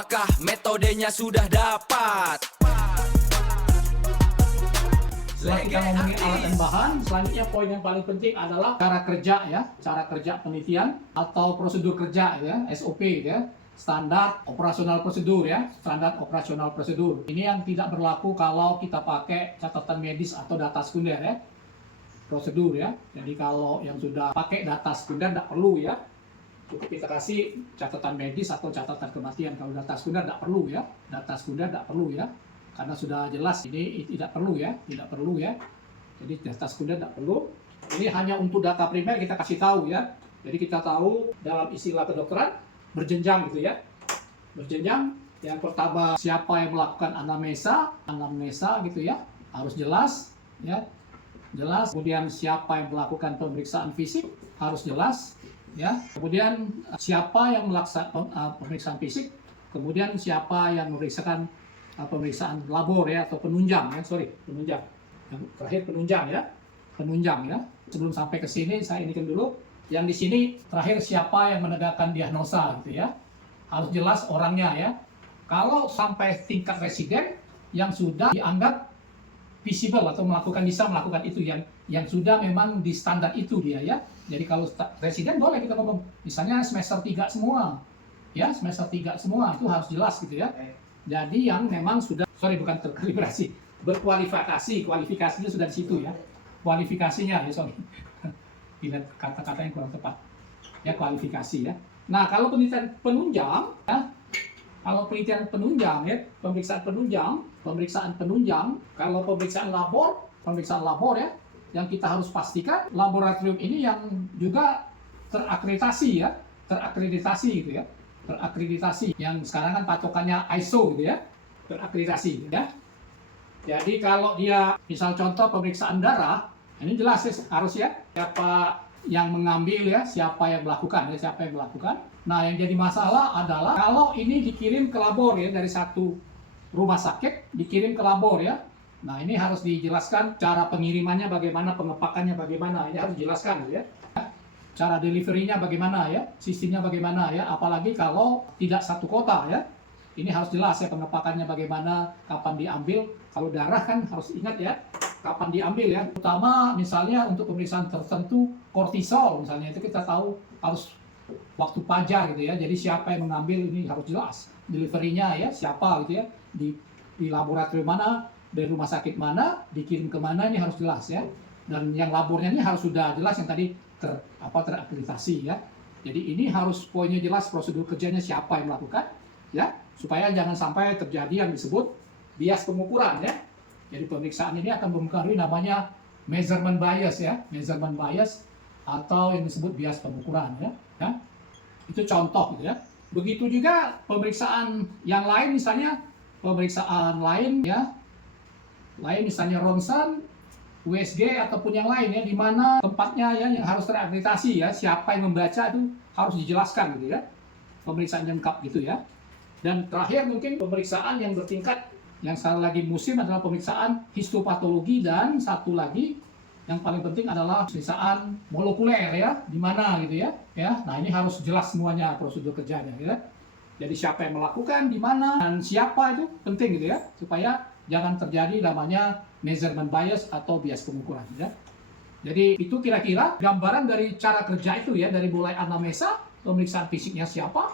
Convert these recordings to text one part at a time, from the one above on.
Apakah metodenya sudah dapat? Setelah kita ngomongin alat dan bahan, selanjutnya poin yang paling penting adalah cara kerja ya, cara kerja penelitian atau prosedur kerja ya, SOP ya, standar operasional prosedur ya, standar operasional prosedur. Ini yang tidak berlaku kalau kita pakai catatan medis atau data sekunder ya, prosedur ya. Jadi kalau yang sudah pakai data sekunder tidak perlu ya, cukup kita kasih catatan medis atau catatan kematian. Kalau data sekunder tidak perlu ya, data sekunder tidak perlu ya. Karena sudah jelas ini tidak perlu ya, tidak perlu ya. Jadi data sekunder tidak perlu. Ini hanya untuk data primer kita kasih tahu ya. Jadi kita tahu dalam istilah kedokteran berjenjang gitu ya. Berjenjang. Yang pertama siapa yang melakukan anamnesa gitu ya, harus jelas ya. Jelas. Kemudian siapa yang melakukan pemeriksaan fisik harus jelas ya. Kemudian siapa yang melaksanakan pemeriksaan fisik. Kemudian siapa yang memeriksakan pemeriksaan labor ya, atau penunjang ya, penunjang. Yang terakhir penunjang ya. Sebelum sampai ke sini saya inikan dulu. Yang di sini terakhir siapa yang menegakkan diagnosa gitu ya. Harus jelas orangnya ya. Kalau sampai tingkat residen yang sudah dianggap visible atau bisa melakukan itu yang sudah memang di standar itu dia ya. Jadi kalau residen boleh kita ngomong misalnya semester 3 semua. Ya, semester 3 semua itu harus jelas gitu ya. Jadi yang memang sudah, bukan terkalibrasi, kualifikasinya sudah di situ ya. Kualifikasinya ya, Tidak kata-kata yang kurang tepat. Ya, kualifikasi ya. Nah, kalau penelitian penunjang ya, kalau penelitian penunjang ya, pemeriksaan penunjang, kalau pemeriksaan labor ya, yang kita harus pastikan laboratorium ini yang juga terakreditasi gitu ya. Terakreditasi yang sekarang kan patokannya ISO gitu ya, terakreditasi ya. Jadi kalau dia misal contoh pemeriksaan darah, ini jelas ya, harus ya siapa yang mengambil ya, siapa yang melakukan. Nah, yang jadi masalah adalah kalau ini dikirim ke labor ya, dari satu rumah sakit dikirim ke labor ya. Nah, ini harus dijelaskan cara pengirimannya bagaimana, pengepakannya bagaimana, ini harus dijelaskan ya. Cara delivery-nya bagaimana ya, sistemnya bagaimana ya, apalagi kalau tidak satu kota ya. Ini harus jelas ya, pengepakannya bagaimana, kapan diambil. Kalau darah kan harus ingat ya, kapan diambil ya. Terutama misalnya untuk pemeriksaan tertentu, kortisol misalnya, itu kita tahu harus waktu pajar gitu ya. Jadi siapa yang mengambil ini harus jelas. Delivery-nya ya, siapa gitu ya, di laboratorium mana, dari rumah sakit mana, dikirim ke mana, ini harus jelas ya. Dan yang labornya ini harus sudah jelas, yang tadi terakreditasi ya. Jadi ini harus poinnya jelas, prosedur kerjanya siapa yang melakukan ya, supaya jangan sampai terjadi yang disebut bias pengukuran ya. Jadi pemeriksaan ini akan mempengaruhi namanya measurement bias ya, measurement bias atau yang disebut bias pengukuran ya. Itu contoh gitu ya. Begitu juga pemeriksaan yang lain, misalnya pemeriksaan lain ya, misalnya ronsen, USG ataupun yang lain ya, di mana tempatnya ya yang harus terakreditasi ya, siapa yang membaca itu harus dijelaskan gitu ya, pemeriksaan lengkap gitu ya. Dan terakhir mungkin pemeriksaan yang bertingkat, yang sekarang lagi musim adalah pemeriksaan histopatologi, dan satu lagi yang paling penting adalah pemeriksaan molekuler ya, di mana gitu ya. Nah, ini harus jelas semuanya prosedur kerjanya ya. Jadi siapa yang melakukan, di mana, dan siapa itu penting gitu ya, supaya jangan terjadi namanya measurement bias atau bias pengukuran ya. Jadi itu kira-kira gambaran dari cara kerja itu ya, dari mulai anamnesa, pemeriksaan fisiknya siapa.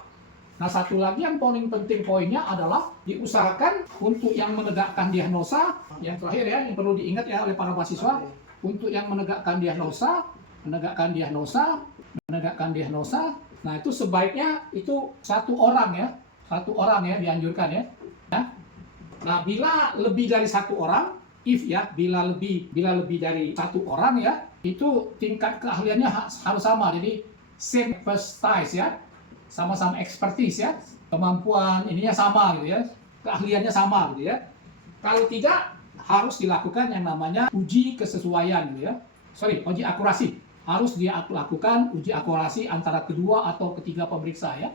Nah, satu lagi yang paling penting poinnya adalah diusahakan untuk yang menegakkan diagnosa, yang terakhir ya, yang perlu diingat ya oleh para mahasiswa, untuk yang menegakkan diagnosa. Nah, itu sebaiknya itu satu orang ya dianjurkan ya. Nah, bila lebih dari satu orang, bila lebih dari satu orang ya, itu tingkat keahliannya harus sama. Jadi same expertise ya, sama-sama expertise ya, kemampuan ininya sama gitu ya, keahliannya sama gitu ya. Kalau tidak, harus dilakukan yang namanya uji kesesuaian gitu ya. Uji akurasi. Harus dilakukan uji akurasi antara kedua atau ketiga pemeriksa ya.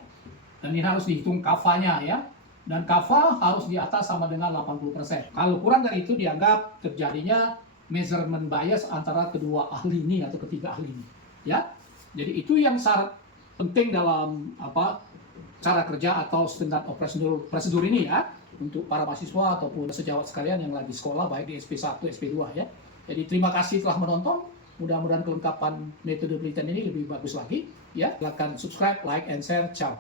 Dan ini harus dihitung kafanya ya. Dan kafa harus di atas sama dengan 80%. Kalau kurang dari itu dianggap terjadinya measurement bias antara kedua ahli ini atau ketiga ahli ini. Ya. Jadi itu yang syarat penting dalam cara kerja atau standar prosedur ini ya untuk para mahasiswa ataupun sejawat sekalian yang lagi sekolah baik di SP1, SP2 ya. Jadi terima kasih telah menonton. Mudah-mudahan kelengkapan metode penelitian ini lebih bagus lagi ya. Silakan subscribe, like, and share. Ciao.